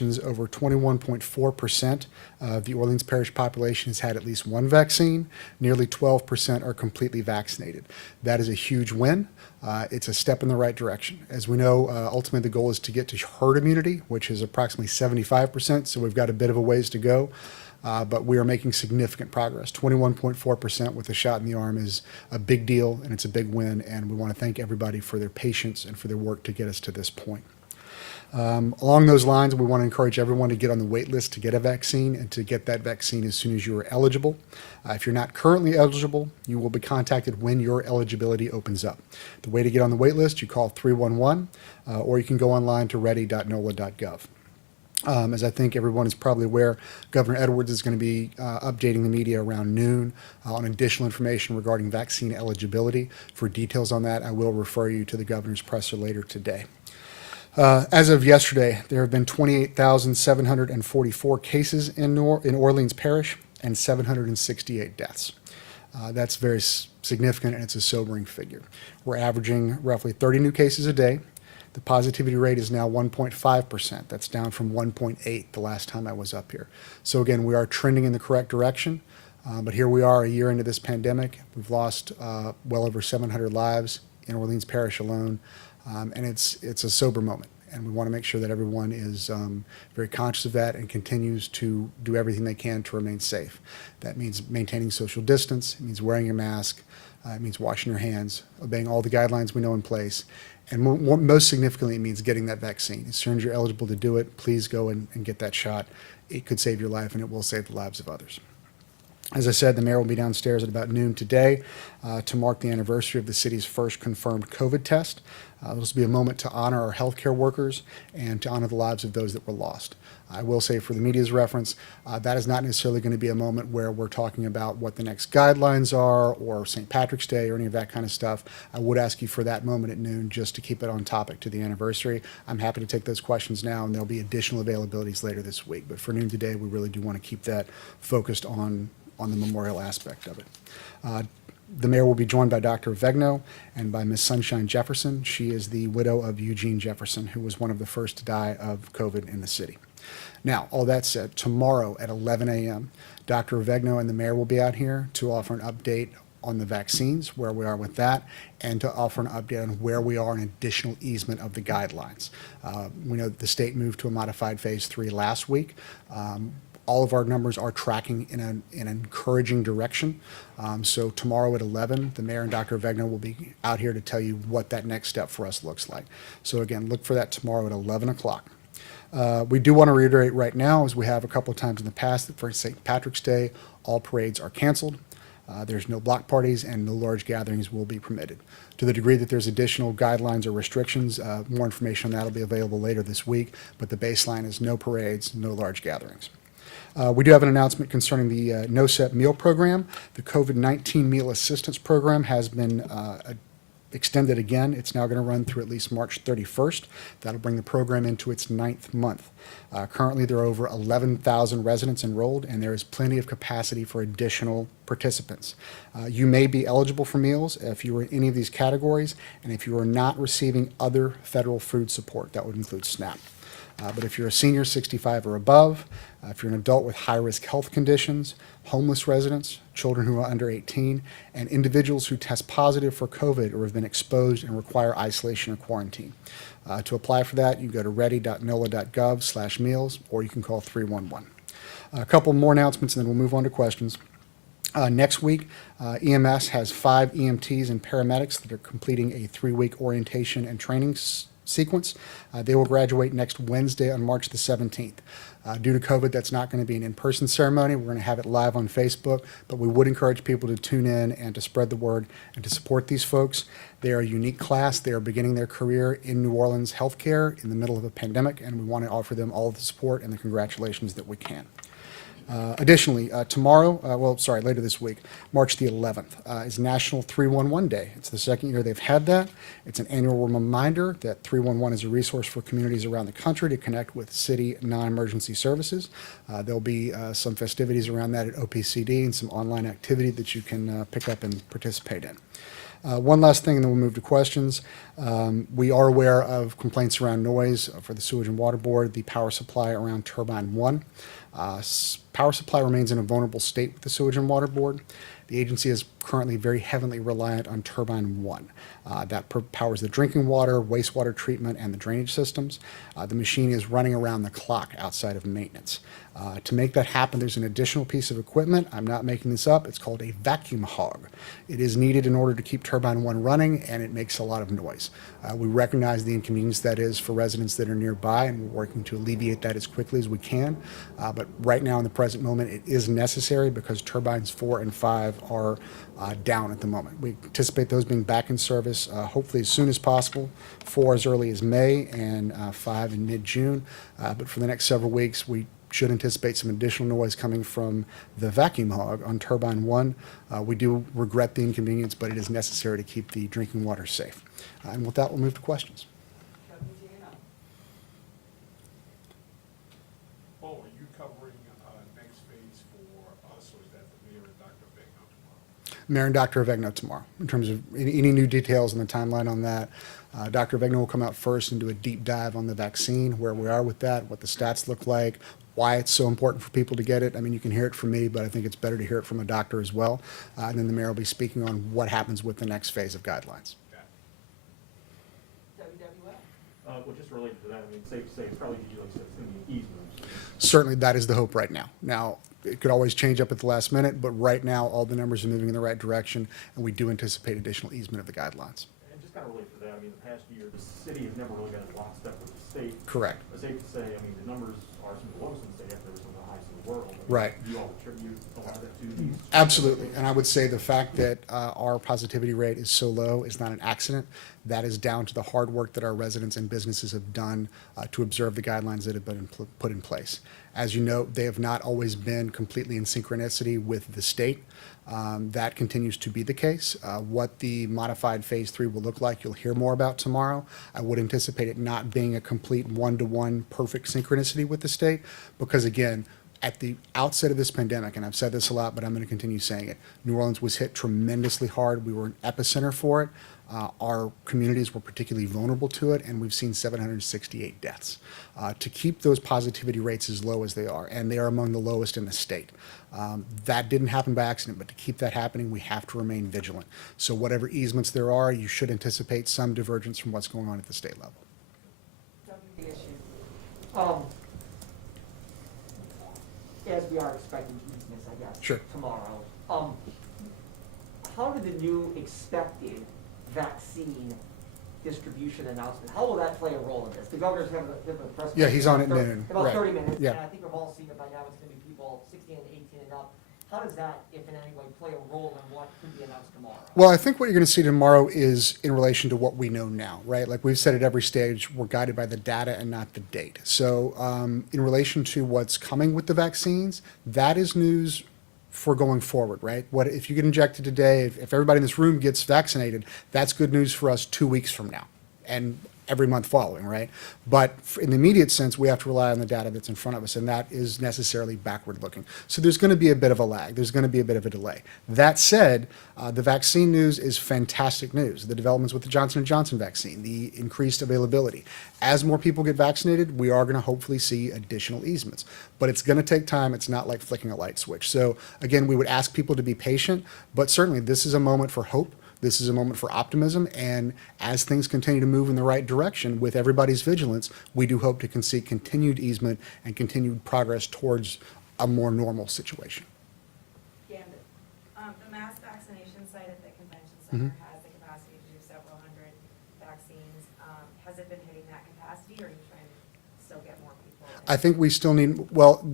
Over 21.4% of the Orleans Parish population has had at least one vaccine. Nearly 12% are completely vaccinated. That is a huge win. It's a step in the right direction. As we know, ultimately the goal is to get to herd immunity, which is approximately 75%, so we've got a bit of a ways to go. But we are making significant progress. 21.4% with a shot in the arm is a big deal, and it's a big win, and we want to thank everybody for their patience and for their work to get us to this point. Along those lines, we want to encourage everyone to get on the wait list to get a vaccine and to get that vaccine as soon as you are eligible. If you're not currently eligible, you will be contacted when your eligibility opens up. The way to get on the wait list, you call 311, or you can go online to ready.nola.gov. As I think everyone is probably aware, Governor Edwards is going to be updating the media around noon on additional information regarding vaccine eligibility. For details on that, I will refer you to the governor's presser later today. As of yesterday, there have been 28,744 cases in Orleans Parish and 768 deaths. That's very significant, and it's a sobering figure. We're averaging roughly 30 new cases a day. The positivity rate is now 1.5%. That's down from 1.8 the last time I was up here. So again, we are trending in the correct direction, but here we are a year into this pandemic. We've lost well over 700 lives in Orleans Parish alone. And it's a sober moment, and we want to make sure that everyone is very conscious of that and continues to do everything they can to remain safe. That means maintaining social distance, it means wearing your mask, it means washing your hands, obeying all the guidelines we know in place, and most significantly, it means getting that vaccine. As soon as you're eligible to do it, please go and get that shot. It could save your life, and it will save the lives of others. As I said, the mayor will be downstairs at about noon today to mark the anniversary of the city's first confirmed COVID test. This will be a moment to honor our healthcare workers and to honor the lives of those that were lost. I will say, for the media's reference, that is not necessarily going to be a moment where we're talking about what the next guidelines are or St. Patrick's Day or any of that kind of stuff. I would ask you for that moment at noon just to keep it on topic to the anniversary. I'm happy to take those questions now, and there'll be additional availabilities later this week. But for noon today, we really do want to keep that focused on the memorial aspect of it. The mayor will be joined by Dr. Vegno and by Ms. Sunshine Jefferson. She is the widow of Eugene Jefferson, who was one of the first to die of COVID in the city. Now, all that said, tomorrow at 11 a.m., Dr. Vegno and the mayor will be out here to offer an update on the vaccines, where we are with that, and to offer an update on where we are in additional easement of the guidelines. We know that the state moved to a modified phase 3 last week. All of our numbers are tracking in an encouraging direction. So tomorrow at 11, the mayor and Dr. Vegno will be out here to tell you what that next step for us looks like. So again, look for that tomorrow at 11 o'clock. We do want to reiterate right now, as we have a couple of times in the past, that for St. Patrick's Day, all parades are canceled. There's no block parties, and no large gatherings will be permitted. To the degree that there's additional guidelines or restrictions, more information on that will be available later this week, but the baseline is no parades, no large gatherings. We do have an announcement concerning the No-Set meal program. The COVID-19 meal assistance program has been extended again. It's now going to run through at least March 31st. That'll bring the program into its 9th month. Currently, there are over 11,000 residents enrolled, and there is plenty of capacity for additional participants. You may be eligible for meals if you are in any of these categories, and if you are not receiving other federal food support, that would include SNAP. But if you're a senior 65 or above, if you're an adult with high-risk health conditions, homeless residents, children who are under 18, and individuals who test positive for COVID or have been exposed and require isolation or quarantine. To apply for that, you go to ready.nola.gov/meals, or you can call 311. A couple more announcements, and then we'll move on to questions. Next week, EMS has 5 EMTs and paramedics that are completing a 3-week orientation and training sequence. They will graduate next Wednesday on March the 17th. Due to COVID, that's not going to be an in-person ceremony. We're going to have it live on Facebook, but we would encourage people to tune in and to spread the word and to support these folks. They are a unique class. They are beginning their career in New Orleans healthcare in the middle of a pandemic, and we want to offer them all the support and the congratulations that we can. Additionally, later this week, March the 11th, is National 311 Day. It's the second year they've had that. It's an annual reminder that 311 is a resource for communities around the country to connect with city non-emergency services. There'll be some festivities around that at OPCD and some online activity that you can pick up and participate in. One last thing, and then we'll move to questions. We are aware of complaints around noise for the Sewage and Water Board, the power supply around turbine 1. Power supply remains in a vulnerable state with the Sewage and Water Board. The agency is currently very heavily reliant on turbine 1. That powers the drinking water, wastewater treatment, and the drainage systems. The machine is running around the clock outside of maintenance. To make that happen, there's an additional piece of equipment. I'm not making this up. It's called a vacuum hog. It is needed in order to keep turbine 1 running, and it makes a lot of noise. We recognize the inconvenience that is for residents that are nearby, and we're working to alleviate that as quickly as we can. But right now, in the present moment, it is necessary because turbines 4 and 5 are down at the moment. We anticipate those being back in service hopefully as soon as possible, 4 as early as May and 5 in mid-June. But for the next several weeks, we should anticipate some additional noise coming from the vacuum hog on turbine 1. We do regret the inconvenience, but it is necessary to keep the drinking water safe. And with that, we'll move to questions. Beau, are you covering next phase for us, or is that the mayor and Dr. Begno tomorrow? Mayor and Dr. Avegno tomorrow. In terms of any new details on the timeline on that, Dr. Avegno will come out first and do a deep dive on the vaccine, where we are with that, what the stats look like, why it's so important for people to get it. I mean, you can hear it from me, but I think it's better to hear it from a doctor as well. And then the mayor will be speaking on what happens with the next phase of guidelines. Well, just related to that, I mean, safe to say, it's probably it's going to be easements. Certainly, that is the hope right now. Now, it could always change up at the last minute, but right now, all the numbers are moving in the right direction, and we do anticipate additional easement of the guidelines. And just kind of related to that, I mean, the past year, the city has never really been in lockstep with the state. Correct. But safe to say, I mean, the numbers are some of the lowest in the state, after some of the highest in the world. I mean, Right. Do you all attribute a lot of that to these? Absolutely, and I would say the fact that our positivity rate is so low is not an accident. That is down to the hard work that our residents and businesses have done to observe the guidelines that have been put in place. As you know, they have not always been completely in synchronicity with the state. That continues to be the case. What the modified phase 3 will look like, you'll hear more about tomorrow. I would anticipate it not being a complete one-to-one perfect synchronicity with the state, because again, at the outset of this pandemic, and I've said this a lot, but I'm going to continue saying it, New Orleans was hit tremendously hard. We were an epicenter for it. Our communities were particularly vulnerable to it, and we've seen 768 deaths. To keep those positivity rates as low as they are, and they are among the lowest in the state. That didn't happen by accident, but to keep that happening, we have to remain vigilant. So whatever easements there are, you should anticipate some divergence from what's going on at the state level. As we are expecting easements, I guess, Sure. tomorrow, how did the new expected vaccine distribution announcement, how will that play a role in this? The governor's having a press. Yeah, he's on it conference noon, about right. 30 minutes, Yeah. and I think we've all seen it by now. It's going to be people 16 and 18 and up. How does that, if in any way, play a role in what could be announced tomorrow? Well, I think what you're going to see tomorrow is in relation to what we know now, right? Like we've said at every stage, we're guided by the data and not the date. So in relation to what's coming with the vaccines, that is news for going forward, right? What if you get injected today, if everybody in this room gets vaccinated, that's good news for us 2 weeks from now and every month following, right? But in the immediate sense, we have to rely on the data that's in front of us, and that is necessarily backward looking. So there's going to be a bit of a lag. There's going to be a bit of a delay. That said, the vaccine news is fantastic news. The developments with the Johnson & Johnson vaccine, the increased availability. As more people get vaccinated, we are going to hopefully see additional easements. But it's going to take time. It's not like flicking a light switch. So again, we would ask people to be patient, but certainly this is a moment for hope. This is a moment for optimism, and as things continue to move in the right direction with everybody's vigilance, we do hope to see continued easement and continued progress towards a more normal situation. Gambit. The mass vaccination site at the convention center has the capacity to do several hundred vaccines. Has it been hitting that capacity, or are you trying to still get more people? I think we still need, well,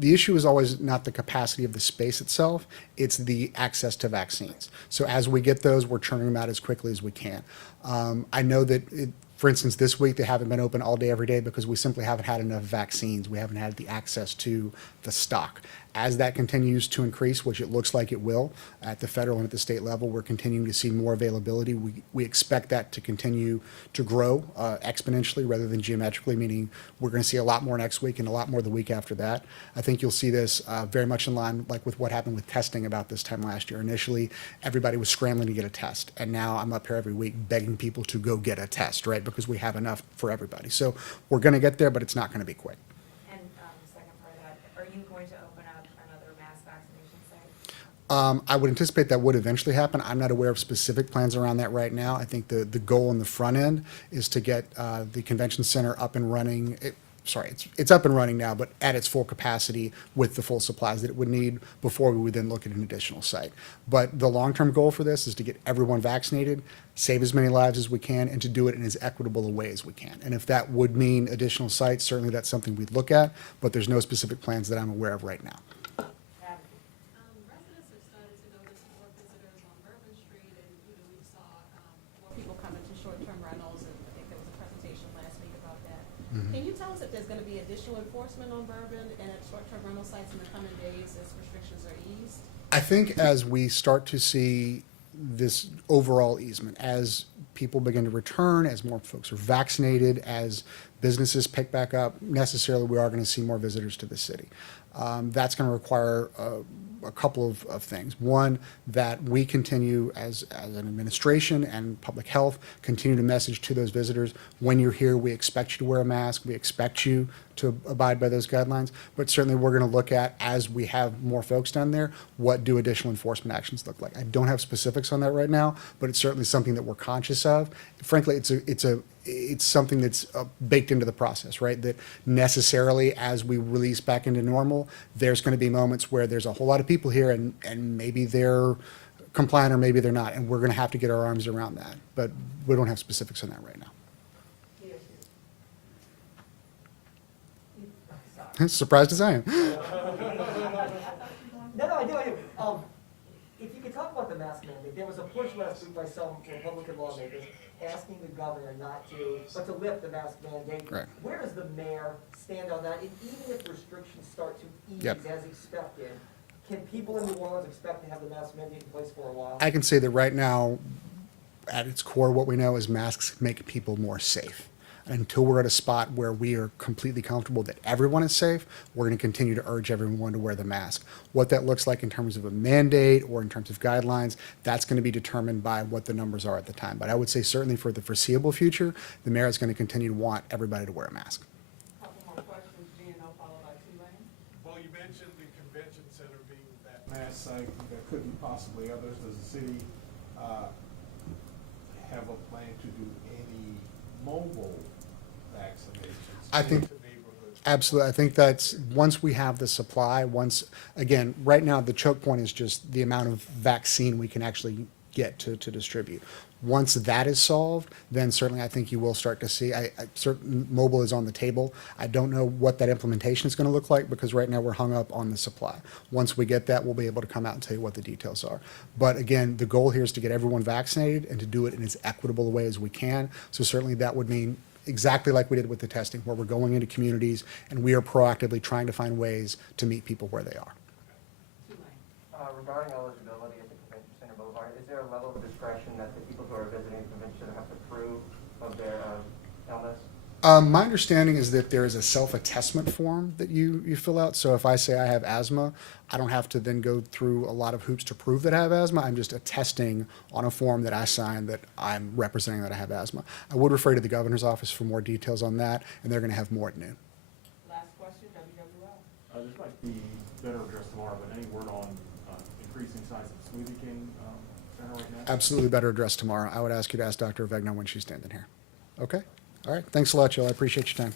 the issue is always not the capacity of the space itself, it's the access to vaccines. So as we get those, we're churning them out as quickly as we can. I know that, for instance, this week they haven't been open all day, every day, because we simply haven't had enough vaccines. We haven't had the access to the stock. As that continues to increase, which it looks like it will at the federal and at the state level, we're continuing to see more availability. We expect that to continue to grow exponentially rather than geometrically, meaning we're going to see a lot more next week and a lot more the week after that. I think you'll see this very much in line like with what happened with testing about this time last year. Initially, everybody was scrambling to get a test, and now I'm up here every week begging people to go get a test, right? Because we have enough for everybody. So we're going to get there, but it's not going to be quick. And, second part of that, are you going to open up another mass vaccination site? I would anticipate that would eventually happen. I'm not aware of specific plans around that right now. I think the goal on the front end is to get the convention center up and running. It's up and running now, but at its full capacity with the full supplies that it would need before we would then look at an additional site. But the long-term goal for this is to get everyone vaccinated, save as many lives as we can, and to do it in as equitable a way as we can. And if that would mean additional sites, certainly that's something we'd look at, but there's no specific plans that I'm aware of right now. Residents are starting to notice more visitors on Bourbon Street, and, we saw, more people coming to short-term rentals, and I think there was a presentation last week about that. Can you tell us if there's gonna be additional enforcement on Bourbon and at short-term rental sites in the coming days as restrictions are eased? I think as we start to see this overall easement, as people begin to return, as more folks are vaccinated, as businesses pick back up, necessarily we are going to see more visitors to the city. That's going to require a couple of things. One, that we continue as an administration and public health, continue to message to those visitors, when you're here, we expect you to wear a mask, we expect you to abide by those guidelines, but certainly we're going to look at, as we have more folks down there, what do additional enforcement actions look like. I don't have specifics on that right now, but it's certainly something that we're conscious of. Frankly, it's something that's baked into the process, right? That necessarily, as we release back into normal, there's going to be moments where there's a whole lot of people here, and maybe they're compliant or maybe they're not, and we're going to have to get our arms around that. But we don't have specifics on that right now. Surprised as I am. No, I do. If you could talk about the mask mandate, there was a push last week by some Republican lawmakers asking the governor not to, but to lift the mask mandate. Right. Where does the mayor stand on that? And even if restrictions start to ease Yep. as expected, can people in New Orleans expect to have the mask mandate in place for a while? I can say that right now, at its core, what we know is masks make people more safe. Until we're at a spot where we are completely comfortable that everyone is safe, we're going to continue to urge everyone to wear the mask. What that looks like in terms of a mandate or in terms of guidelines, that's going to be determined by what the numbers are at the time. But I would say certainly for the foreseeable future, the mayor is going to continue to want everybody to wear a mask. Couple more questions, Gino, followed by Tulane. Well, you mentioned the convention center being that mass site, there could be possibly others. Does the city have a plan to do any mobile vaccinations? I think- into neighborhoods? Absolutely. I think that's, once we have the supply, again, right now, the choke point is just the amount of vaccine we can actually get to distribute. Once that is solved, then certainly I think you will start to see, certain mobile is on the table. I don't know what that implementation is going to look like, because right now we're hung up on the supply. Once we get that, we'll be able to come out and tell you what the details are. But again, the goal here is to get everyone vaccinated and to do it in as equitable a way as we can. So certainly that would mean exactly like we did with the testing, where we're going into communities and we are proactively trying to find ways to meet people where they are. Tulane. Regarding eligibility at the Convention Center Boulevard, is there a level of discretion that the people who are visiting the convention center have to prove of their illness? My understanding is that there is a self-attestment form that you fill out. So if I say I have asthma, I don't have to then go through a lot of hoops to prove that I have asthma. I'm just attesting on a form that I sign that I'm representing that I have asthma. I would refer to the governor's office for more details on that, and they're going to have more at noon. Last question, WWL. This might be better addressed tomorrow, but any word on increasing size of Smoothie King center right now? Absolutely better addressed tomorrow. I would ask you to ask Dr. Avegno when she's standing here. Okay? All right. Thanks a lot, Joe. I appreciate your time.